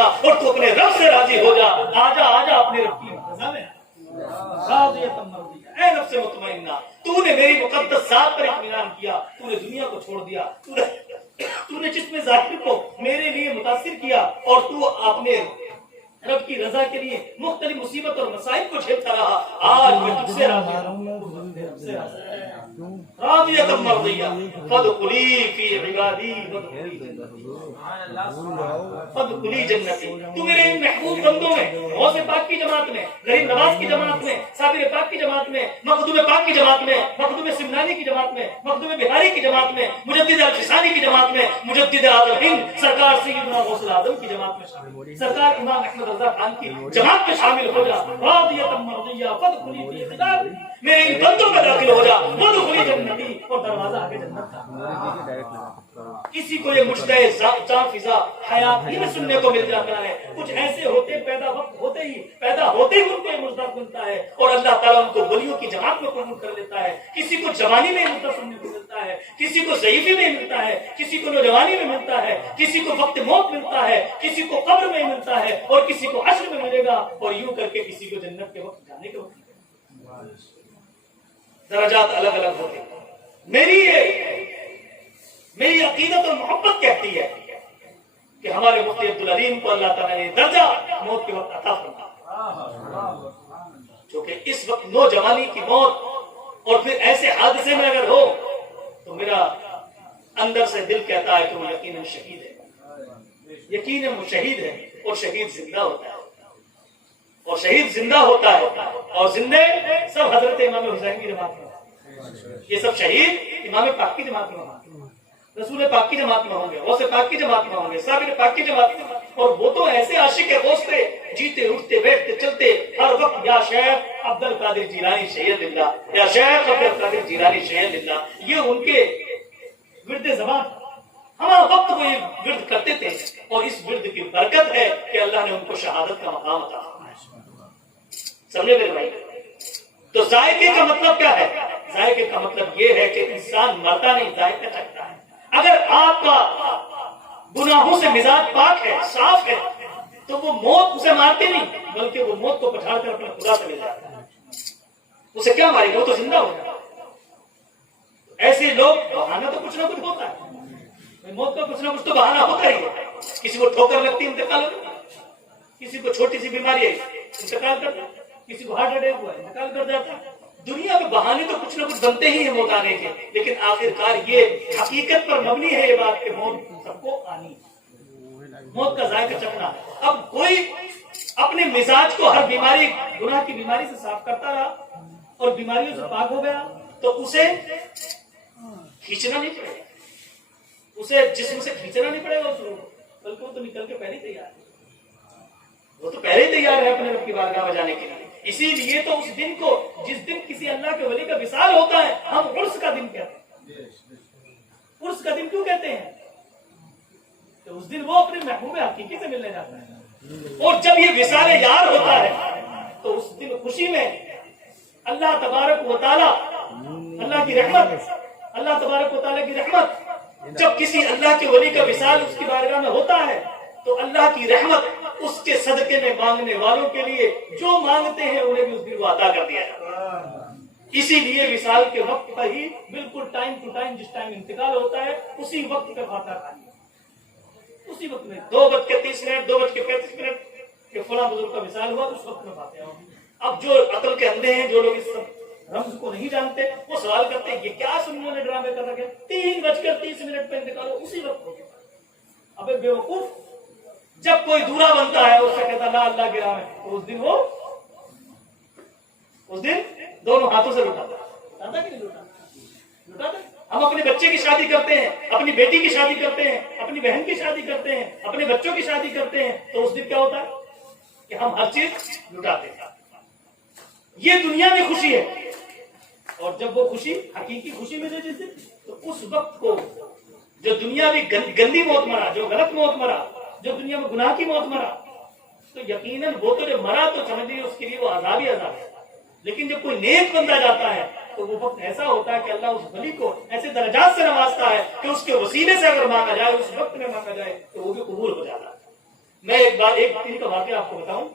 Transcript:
اور تو اپنے رب سے راضی ہو جا. آجا آجا اپنے رب کی رضا میں. اے نفس مطمئنہ, تو نے میری مقدس ذات پر اطمینان کیا, تو نے دنیا کو چھوڑ دیا, تو نے جس میں ظاہر کو میرے لیے متاثر کیا, اور تو اپنے رب کی رضا کے لیے مختلف مصیبت اور مسائل کو جھیلتا رہا. آج میں تجھ سے راضی ہوں. راضیۃ مرضیہ فادخلی فی عبادی فادخلی جنتی. تو میرے ان محبوب بندوں میں, غوث پاک کی جماعت میں, غریب نواز کی جماعت میں, صابر پاک کی جماعت میں, مخدوم پاک کی جماعت میں, مخدوم سمنانی کی جماعت میں, مخدوم بہاری کی جماعت میں, مجدد الفسانی کی جماعت میں, مجدد اعظم ہند سرکار سیدنا غوث الاعظم کی جماعت میں شامل, سرکار امام احمد رضا خان کی جماعت میں شامل ہو جا. راضیۃ مرضیہ فادخلی فی عبادی, میرے ان بندوں میں داخل ہو جا. وادخلی جنتی, اور دروازہ آگے جنت کا. کسی کو یہ مجدے جان فضا حیات ہی میں سننے کو مل جاتا ہے. کچھ ایسے ہوتے پیدا وقت ہوتے ہی ان کو یہ مجدہ ملتا ہے, اور اللہ تعالیٰ ان کو ولیوں کی جماعت میں قبول کر لیتا ہے. کسی کو جوانی میں مجدہ سننے کو ملتا ہے, کسی کو ضعیفی میں ملتا ہے, کسی کو نوجوانی میں ملتا ہے, کسی کو وقت موت ملتا ہے, کسی کو قبر میں ملتا ہے, اور کسی کو حشر میں ملے گا, اور یوں کر کے کسی کو جنت کے وقت جانے کے وقت. درجات الگ الگ ہوتے ہیں. میری عقیدت اور محبت کہتی ہے کہ ہمارے مفتی عبدالعلیم کو اللہ تعالیٰ نے درجہ موت کے وقت عطا فرمایا, کیونکہ اس وقت نوجوانی کی موت اور پھر ایسے حادثے میں اگر ہو تو میرا اندر سے دل کہتا ہے کہ وہ یقیناً شہید ہے, یقیناً وہ شہید ہے. اور شہید زندہ ہوتا ہے, اور شہید زندہ ہوتا ہے, اور زندے سب حضرت امام حسین کی جماعت میں. یہ سب شہید امام پاک کی جماعت میں ہوں گے, رسول پاک کی جماعت میں ہوں گے, غوث پاک کی جماعت میں ہوں گے, صابر پاک کی جماعت میں. اور وہ تو ایسے عاشق غوث تھے, جیتے اٹھتے بیٹھتے چلتے ہر وقت یا شیخ عبد القادر جیلانی شہید اللہ, یا شیخ عبد القادر جیلانی شہید اللہ, یہ ان کے ورد زبان. ہمارا وقت وہ یہ ورد کرتے تھے, اور اس ورد کی برکت ہے کہ اللہ نے ان کو شہادت کا مقام عطا فرمایا. سمجھے میرے بھائی؟ تو ذائقے کا مطلب کیا ہے؟ ذائقے کا مطلب یہ ہے کہ انسان مرتا نہیں, ذائقہ چکھتا ہے. اگر آپ کا گناہوں سے مزاج پاک ہے, صاف ہے, تو وہ موت اسے مارتے نہیں, بلکہ وہ موت کو پچھاڑ کر اپنے خدا سے مل جاتا ہے. اسے کیا مارے گا, وہ تو زندہ ہوگا. ایسے لوگ بہانہ تو کچھ نہ کچھ ہوتا ہے, موت کا کچھ نہ کچھ تو بہانہ ہوتا ہی ہے. کسی کو ٹھوکر لگتی ہے انتقال ہوتا ہے, کسی کو چھوٹی سی بیماری ہے انتقال کرتا ہے, کسی کو ہارٹ اٹیک ہوا ہے انتقال کر جاتا ہے. دنیا میں بہانے تو کچھ نہ کچھ بنتے ہی ہیں موت آنے کے, لیکن آخرکار یہ حقیقت پر مبنی ہے یہ بات کہ موت سب کو آنی, موت کا ذائقہ چکھنا. اب کوئی اپنے مزاج کو ہر بیماری, گناہ کی بیماری سے صاف کرتا رہا اور بیماریوں سے پاک ہو گیا, تو اسے کھینچنا نہیں پڑے گا, اسے جسم سے کھینچنا نہیں پڑے گا اس روح, بلکہ وہ تو نکل کے پہلے ہی تیار ہے, وہ تو پہلے ہی تیار ہے اپنے رب کی بارگاہ میں جانے کے لیے. اسی لیے تو اس دن کو, جس دن کسی اللہ کے ولی کا وصال ہوتا ہے, ہم عرس کا دن کہتے ہیں. عرس کا دن کیوں کہتے ہیں؟ کہ اس دن وہ اپنے محبوب حقیقی سے ملنے جاتا ہے. اور جب یہ وصال یار ہوتا ہے تو اس دن خوشی میں اللہ تبارک و تعالی, اللہ کی رحمت, اللہ تبارک و تعالی کی رحمت, جب کسی اللہ کے ولی کا وصال اس کی بارگاہ میں ہوتا ہے تو اللہ کی رحمت اس کے صدقے میں مانگنے والوں کے لیے جو مانگتے ہیں انہیں بھی اس دن کو عطا کر دیا ہے. اسی لیے وصال کے وقت پر ہی بالکل ٹائم ٹو ٹائم, جس ٹائم انتقال ہوتا ہے اسی وقت کا فاتحہ کھانی, اسی وقت میں 2:30 2:35 کہ فلاں بزرگ کا وصال ہوا, اس وقت میں فاتحہ ہوگی. اب جو عقل کے اندھے ہیں, جو لوگ اس رمز کو نہیں جانتے, وہ سوال کرتے ہیں یہ کیا سنیوں نے ڈرامے کر رکھے, 3:30 پہ انتقال ہو, اسی وقت ہوگی. ابے بے وقوف, جب کوئی دورا بنتا ہے اس سے کہتا اللہ کی راہ میں, تو اس دن دونوں ہاتھوں سے لٹاتا کہ نہیں لٹاتا. ہم اپنے بچے کی شادی کرتے ہیں, اپنی بیٹی کی شادی کرتے ہیں, اپنی بہن کی شادی کرتے ہیں, اپنے بچوں کی شادی کرتے ہیں, تو اس دن کیا ہوتا ہے کہ ہم ہر چیز لٹاتے ہیں. یہ دنیا میں خوشی ہے, اور جب وہ خوشی حقیقی خوشی میں جس دن, تو اس وقت کو جو دنیا میں گندی موت مرا, جو غلط موت مرا, جو دنیا میں گناہ کی موت مرا, تو یقیناً وہ تو جو مرا تو سمجھ لیجیے اس کے لیے وہ عذاب ہی عذاب ہے. لیکن جب کوئی نیک بندہ جاتا ہے تو وہ وقت ایسا ہوتا ہے کہ اللہ اس ولی کو ایسے درجات سے نوازتا ہے کہ اس کے وسیلے سے اگر مانگا جائے, اس وقت میں مانگا جائے, تو وہ بھی قبول ہو جاتا ہے. میں ایک بار ایک دن کا واقعہ آپ کو بتاؤں.